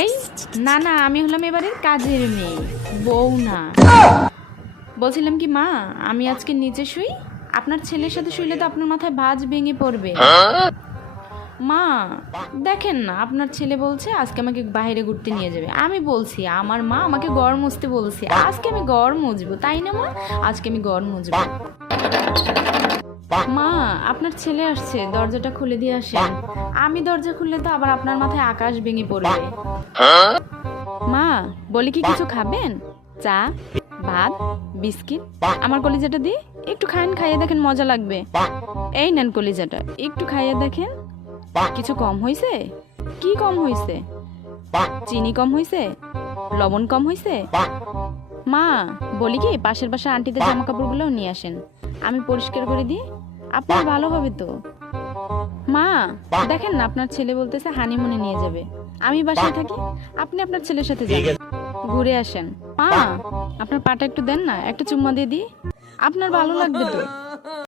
এই না না, আমি হলাম এবারের কাজের মেয়ে, বউ না। বলছিলাম কি মা, আমি আজকে নিচে শুই, আপনার ছেলের সাথে শুইলে তো আপনার মাথায় ভাঁজ ভেঙে পড়বে। মা দেখেন না, আপনার ছেলে বলছে আজকে আমাকে বাইরে ঘুরতে নিয়ে যাবে। আমি বলছি আমার মা আমাকে ঘর মুছতে বলছে, আজকে আমি ঘর মুছবো, তাই না মা? আজকে আমি ঘর মুছবো। মা আপনার ছেলে আসছে, দরজাটা খুলে দিয়ে আসেন। আমি দরজা খুললে তো আবার আপনার মাথায় আকাশ ভেঙে পড়বে। মা বলি কি কিছু খাবেন? চা, ভাত, বিস্কিট? আমার কলিজাটা দিয়ে একটু খাইন, খাইয়ে দেখেন মজা লাগবে। এই নেন কলিজাটা, একটু খাইয়ে দেখেন। কিছু কম হয়েছে? কি কম হয়েছে? চিনি কম হয়েছে? লবণ কম হয়েছে? মা বলি কি পাশের বাসার আন্টিদের জামা কাপড়গুলোও নিয়ে আসেন, আমি পরিষ্কার করে দিই, আপনার ভালো হবে তো। মা দেখেন না, আপনার ছেলে বলতেছে হানিমুনে নিয়ে যাবে। আমি বাসায় থাকি, আপনি আপনার ছেলের সাথে যাবেন, ঘুরে আসেন। মা আপনার পাটা একটু দেন না, একটা চুম্মা দিয়ে দিই, আপনার ভালো লাগবে তো।